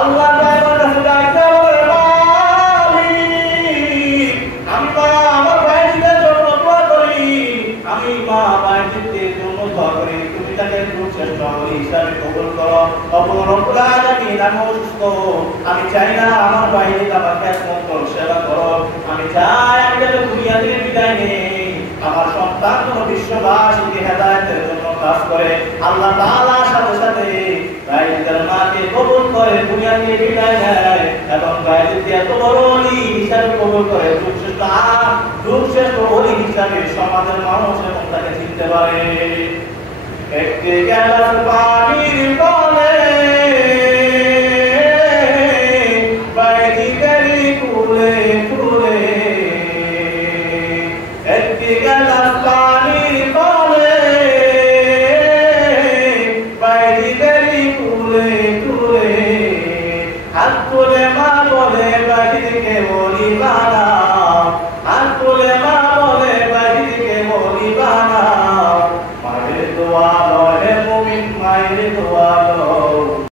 আল্লাহ তাআলার কাছে ডাকতে বলে মালিক আমি মা আমার ভাইদের জন্য দোয়া করি, আমি মা ভাইদের জন্য দোয়া করি, তুমি তাকে শ্রেষ্ঠ আমল হিসাবে কবুল করো। অপর রব্বুল আলামিন আমি অসুস্থ, আমি চাই না আমার ভাইদের আমার খেদমত করো, সেবা করো, আমি চাই আমি যাতে দুনিয়া থেকে বিদায় নেই, আমার সন্তান যেন বিশ্ববাসীকে হেদায়েতের জন্য কাজ করে। আল্লাহ তাআলার সাথে সাথে ভাইদের মাকে কবুল করে দুনিয়া থেকে বিদায় নেয় এবং ভাইদের এত বড় ওলি হিসাবে কবুল করে, যুগশ্রেষ্ঠ ওলি হিসাবে সমাজের মানুষ এবং তাকে চিনতে পারে। একটি গ্লাস পানির বলে বাইরের কুলে কুলে, একটি গ্লাস পানির বলে বাইরের কুলে কুলে, হাত তুলে মা বলে বাইরেকে বলি বানাও, হাত তুলে মা বলে বাইরেকে বলি বানাও, মায়ের দোয়া